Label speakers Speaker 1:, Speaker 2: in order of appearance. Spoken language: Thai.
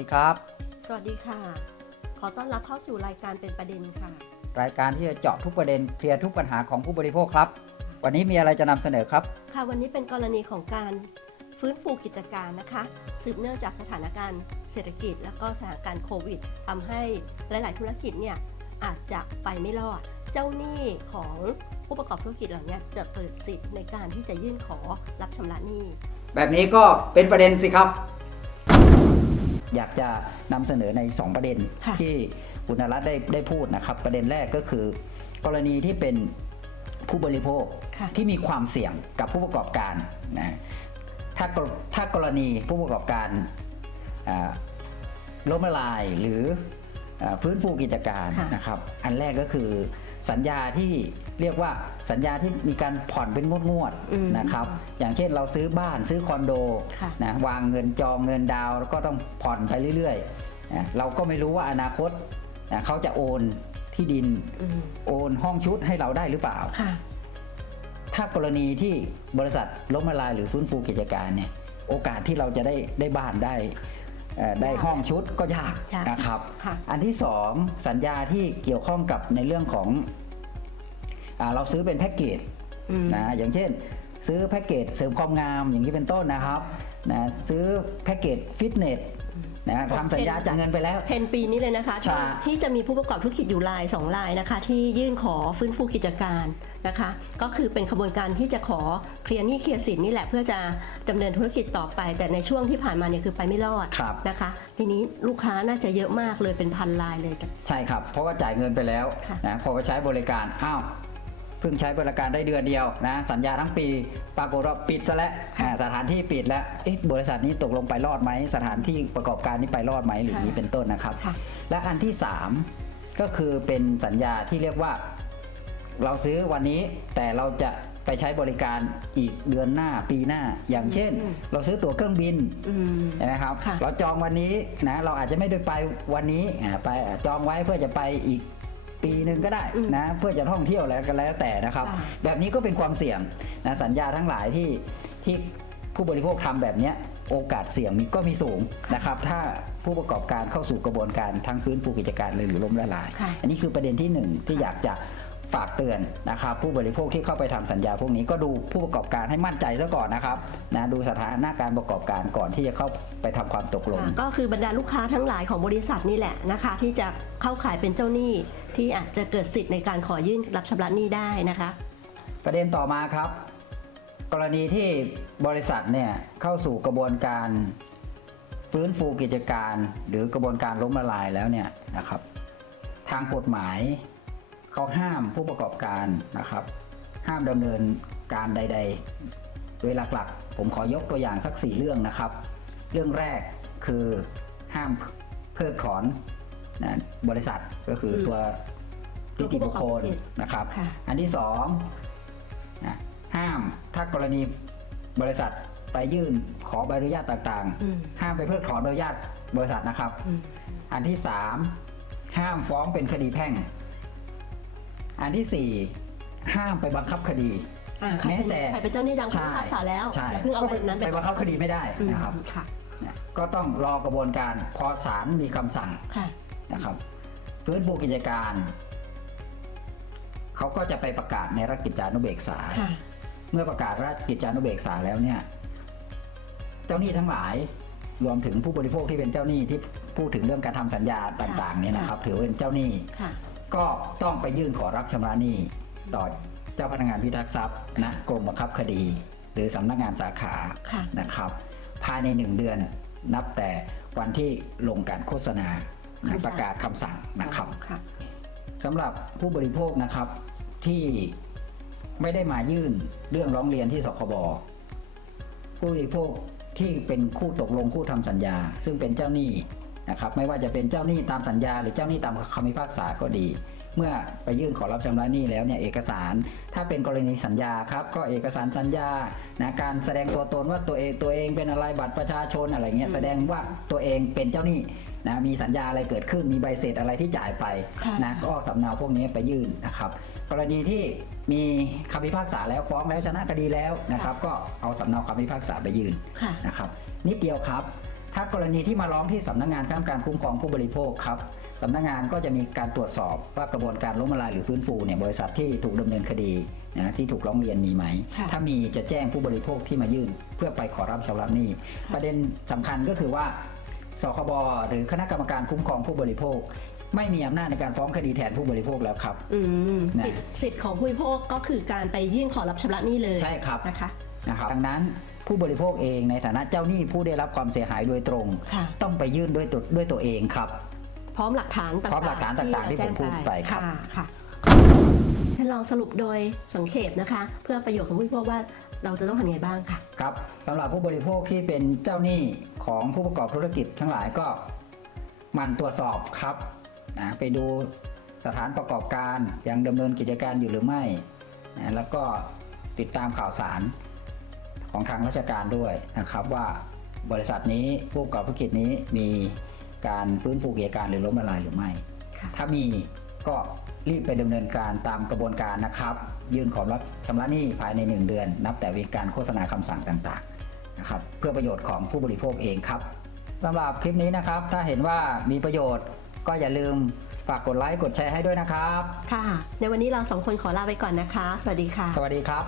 Speaker 1: ดีครับ
Speaker 2: สวัสดีค่ะ ขอต้อนรับเข้าสู่รายการเป็นประเด็นค่ะ
Speaker 1: รายการที่จะเจาะทุกประเด็นเคลียร์ทุกปัญหาของผู้บริโภคครับ วันนี้มีอะไรจะนำเสนอครับ
Speaker 2: ค่ะวันนี้เป็นกรณีของการฟื้นฟูกิจการนะคะ สืบเนื่องจากสถานการณ์เศรษฐกิจ แล้วก็สถานการณ์โควิดทำให้หลาย ๆ ธุรกิจเนี่ยอาจจะไปไม่รอด เจ้าหนี้ของผู้ประกอบธุรกิจเหล่านี้จะเปิดสิทธิ์ในการที่จะยื่นขอรับชำระหนี้
Speaker 1: แบบนี้ก็เป็นประเด็นสิครับ อยากจะนำเสนอใน 2 ประเด็น
Speaker 2: ค่ะ
Speaker 1: ที่คุณนรัตน์ได้ได้พูดนะครับ ประเด็นแรกก็คือ กรณีที่เป็นผู้บริโภค
Speaker 2: ค่ะ
Speaker 1: ที่มีความเสี่ยงกับผู้ประกอบการนะถ้ากรถ้ากรณีผู้ประกอบการอ่าล้มละลายหรืออาฟื้นฟูกิจการ
Speaker 2: ค่ะ
Speaker 1: นะครับ อันแรกก็คือสัญญาที่ เรียกว่าสัญญาที่มีการผ่อนเป็นงวดงวดๆ
Speaker 2: อืม
Speaker 1: นะครับ อย่างเช่นเราซื้อบ้านซื้อคอนโด
Speaker 2: ค่ะ
Speaker 1: นะวางเงินจองเงินดาวน์แล้วก็ต้องผ่อนไปเรื่อยๆนะเราก็ไม่รู้ว่าอนาคตนะเขาจะโอนที่ดิน
Speaker 2: อืม
Speaker 1: โอนห้องชุดให้เราได้หรือเปล่า
Speaker 2: ค่ะ
Speaker 1: ถ้ากรณีที่บริษัทล้มละลายหรือฟื้นฟูกิจการเนี่ยโอกาสที่เราจะได้ได้บ้านได้เอ่อได้
Speaker 2: ยาก
Speaker 1: ห้องชุดก็ยาก
Speaker 2: ยาก
Speaker 1: นะครับ
Speaker 2: ค่ะ
Speaker 1: อันที่สองสัญญาที่เกี่ยวข้องกับในเรื่องของอา เราซื้อเป็นแพ็กเกจ
Speaker 2: อืม
Speaker 1: นะอย่างเช่น ซื้อแพ็กเกจเสริมความงามอย่างนี้เป็นต้นนะครับนะซื้อแพ็กเกจฟิตเนสนะทำสัญญาจ่ายเงินไปแล้ว
Speaker 2: เทนปีนี้เลยนะคะ
Speaker 1: ใช่
Speaker 2: ที่ที่จะมีผู้ประกอบธุรกิจอยู่รายสองรายนะคะ ที่ยื่นขอฟื้นฟูกิจการนะคะ ก็คือเป็นขบวนการที่จะขอเคลียร์หนี้เคลียร์สินนี่แหละเพื่อจะดำเนินธุรกิจต่อไป แต่ในช่วงที่ผ่านมาเนี่ยคือไปไม่รอด
Speaker 1: ครับ
Speaker 2: นะคะ ทีนี้ลูกค้าน่าจะเยอะมากเลยเป็นพันรายเลย
Speaker 1: ใช่ครับ เพราะว่าจ่ายเงินไปแล้ว
Speaker 2: ค่ะ
Speaker 1: นะพอไปใช้บริการอ้าว เพิ่งใช้บริการได้เดือนเดียวนะสัญญาทั้งปีปรากฏว่าปิดซะแล้วอ่าสถานที่ปิดแล้วเอ๊ะบริษัทนี้ตกลงไปรอดไหมสถานที่ประกอบการนี้ไปรอดไหมหรืออย่างนี้เป็นต้นนะครับ
Speaker 2: ค่ะ
Speaker 1: และอันที่ 3 ก็คือเป็นสัญญาที่เรียกว่า เราซื้อวันนี้แต่เราจะไปใช้บริการอีกเดือนหน้าปีหน้า อย่างเช่น
Speaker 2: อืม
Speaker 1: เราซื้อตั๋วเครื่องบิน
Speaker 2: อืม
Speaker 1: ใช่ไหมครับ
Speaker 2: ค่ะ
Speaker 1: เราจองวันนี้นะเราอาจจะไม่ได้ไปวันนี้อ่าไปจองไว้เพื่อจะไปอีก ปีหนึ่งก็ได้
Speaker 2: อืม
Speaker 1: นะเพื่อจะท่องเที่ยวอะไรก็แล้วแต่นะครับ
Speaker 2: ค่ะ
Speaker 1: แบบนี้ก็เป็นความเสี่ยงนะสัญญาทั้งหลายที่ที่ผู้บริโภคทำแบบเนี้ยโอกาสเสี่ยงมีก็มีสูงนะครับ ถ้าผู้ประกอบการเข้าสู่กระบวนการทั้งฟื้นฟูกิจการเลยหรือล้มละลาย
Speaker 2: ค่ะ
Speaker 1: อันนี้คือประเด็นที่หนึ่งที่อยากจะ ฝากเตือนนะครับ ผู้บริโภคที่เข้าไปทำสัญญาพวกนี้ก็ดูผู้ประกอบการให้มั่นใจซะก่อนนะครับนะดูสถานะการประกอบการก่อนที่จะเข้าไปทำความตกลง
Speaker 2: ค่ะก็คือบรรดาลูกค้าทั้งหลายของบริษัทนี่แหละนะคะ ที่จะเข้าขายเป็นเจ้าหนี้ที่อาจจะเกิดสิทธิ์ในการขอยื่นรับชำระหนี้ได้นะคะ
Speaker 1: ประเด็นต่อมาครับ กรณีที่บริษัทเนี่ยเข้าสู่กระบวนการฟื้นฟูกิจการ หรือกระบวนการล้มละลายแล้วเนี่ยนะครับ ทางกฎหมาย เขาห้ามผู้ประกอบการนะครับ ห้ามดำเนินการใด ๆ โดยหลักๆ ผมขอยกตัวอย่างสักสี่เรื่องนะครับ เรื่องแรกคือห้ามเพิกถอนนะบริษัทก็คือตัวนิติบุคคลนะครับ
Speaker 2: ค่ะ
Speaker 1: อันที่สองนะห้ามถ้ากรณีบริษัทไปยื่นขอใบอนุญาตต่าง
Speaker 2: อืม
Speaker 1: ๆห้ามไปเพิกถอนใบอนุญาตบริษัทนะครับ
Speaker 2: อืม
Speaker 1: อันที่สามห้ามฟ้องเป็นคดีแพ่ง อันที่สี่ห้ามไปบังคับคดี
Speaker 2: อ่าใคร
Speaker 1: แม้
Speaker 2: เป็น
Speaker 1: แต่
Speaker 2: ใครเป็นเจ้าหนี้ดังพิพากษาแล้ว
Speaker 1: ใช่
Speaker 2: อย่าเพิ่งเอา
Speaker 1: ก็
Speaker 2: แบบนั้น
Speaker 1: ไปบังคับคดีไม่ได้
Speaker 2: อืม
Speaker 1: นะครับ
Speaker 2: ค่ะ
Speaker 1: นะก็ต้องรอกระบวนการพอศาลมีคำสั่ง
Speaker 2: ค่ะ
Speaker 1: นะครับฟื้นฟูกิจการ เขาก็จะไปประกาศในราชกิจจานุเบกษา
Speaker 2: ค่ะ
Speaker 1: เมื่อประกาศราชกิจจานุเบกษาแล้วเนี่ย เจ้าหนี้ทั้งหลายรวมถึงผู้บริโภคที่เป็นเจ้าหนี้ที่พูดถึงเรื่องการทำสัญญาต่างๆเนี่ยนะครับ ถือว่าเป็นเจ้าหนี้
Speaker 2: ค่ะ
Speaker 1: ก็ต้องไปยื่นขอรับชำระหนี้ต่อเจ้าพนักงานพิทักษ์ทรัพย์นะกรมบังคับคดี หรือสำนักงานสาขา
Speaker 2: ค่ะ
Speaker 1: นะครับ ภายในหนึ่งเดือนนับแต่วันที่ลงการโฆษณานะ
Speaker 2: คำสั่ง
Speaker 1: ประกาศคำสั่งนะครับ
Speaker 2: ค่ะ
Speaker 1: สำหรับผู้บริโภคนะครับที่ไม่ได้มายื่นเรื่องร้องเรียนที่สคบผู้บริโภคที่เป็นคู่ตกลงคู่ทำสัญญา ซึ่งเป็นเจ้าหนี้ นะครับไม่ว่าจะเป็นเจ้าหนี้ตามสัญญา หรือเจ้าหนี้ตามคำพิพากษาก็ดี เมื่อไปยื่นขอรับชำระหนี้แล้วเนี่ยเอกสาร ถ้าเป็นกรณีสัญญาครับก็เอกสารสัญญานะการแสดงตัวตนว่าตัวเองตัวเองเป็นอะไรบัตรประชาชนอะไรเงี้ยแสดงว่าตัวเองเป็นเจ้าหนี้นะมีสัญญาอะไรเกิดขึ้นมีใบเสร็จอะไรที่จ่ายไป
Speaker 2: ค่ะ
Speaker 1: นะก็สำเนาพวกนี้ไปยื่นนะครับกรณีที่มีคำพิพากษาแล้วฟ้องแล้วชนะคดีแล้วนะครับ ก็เอาสำเนาคำพิพากษาไปยื่น
Speaker 2: ค่ะ
Speaker 1: นะครับนิดเดียวครับ ถ้ากรณีที่มาร้องที่สำนักงานคณะกรรมการคุ้มครองผู้บริโภคครับสำนักงานก็จะมีการตรวจสอบว่ากระบวนการล้มละลายหรือฟื้นฟูเนี่ยบริษัทที่ถูกดำเนินคดีนะที่ถูกร้องเรียนมีไหม
Speaker 2: ค่ะ
Speaker 1: ถ้ามีจะแจ้งผู้บริโภคที่มายื่น เพื่อไปขอรับชำระหนี้ ประเด็นสำคัญก็คือว่าสคบหรือคณะกรรมการคุ้มครองผู้บริโภค ไม่มีอำนาจในการฟ้องคดีแทนผู้บริโภคแล้วครับ
Speaker 2: อืม
Speaker 1: นะ
Speaker 2: สิทธิ์สิทธิ์ของผู้บริโภคก็คือการไปยื่นขอรับชำระหนี้เลย
Speaker 1: ใช่ครับ
Speaker 2: นะคะ
Speaker 1: นะครับดังนั้น ผู้บริโภคเองในฐานะเจ้าหนี้ผู้ได้รับความเสียหายโดยตรง
Speaker 2: ค่ะ
Speaker 1: ต้องไปยื่นด้วยตัวด้วยตัวเองครับ
Speaker 2: พร้อมหลักฐานต่างๆ
Speaker 1: พร้อมหลักฐานต่างๆที่ผมพูดไปครับ
Speaker 2: ค่ะค่ะท่านลองสรุปโดยสังเขปนะคะ เพื่อประโยชน์ของผู้บริโภคว่าเราจะต้องทำยังไงบ้างค่ะ
Speaker 1: ครับสำหรับผู้บริโภคที่เป็นเจ้าหนี้ของผู้ประกอบธุรกิจทั้งหลายก็หมันตรวจสอบครับนะไปดูสถานประกอบการยังดำเนินกิจการอยู่หรือไม่นะแล้วก็ติดตามข่าวสาร ของทางราชการด้วยนะครับว่าบริษัทนี้ผู้ประกอบธุรกิจนี้มีการฟื้นฟูกิจการหรือล้มละลายหรือไม่
Speaker 2: ค่ะ
Speaker 1: ถ้ามีก็รีบไปดำเนินการตามกระบวนการนะครับ ยื่นขอรับชำระหนี้ภายใน 1 เดือน นับแต่มีการโฆษณาคำสั่งต่างๆนะครับเพื่อประโยชน์ของผู้บริโภคเองครับสำหรับคลิปนี้นะครับ ถ้าเห็นว่ามีประโยชน์ก็อย่าลืมฝากกดไลค์กดแชร์ให้ด้วยนะครับ
Speaker 2: ค่ะ ในวันนี้เราสองคนขอลาไปก่อนนะคะ สวัสดีค่ะ
Speaker 1: สวัสดีครับ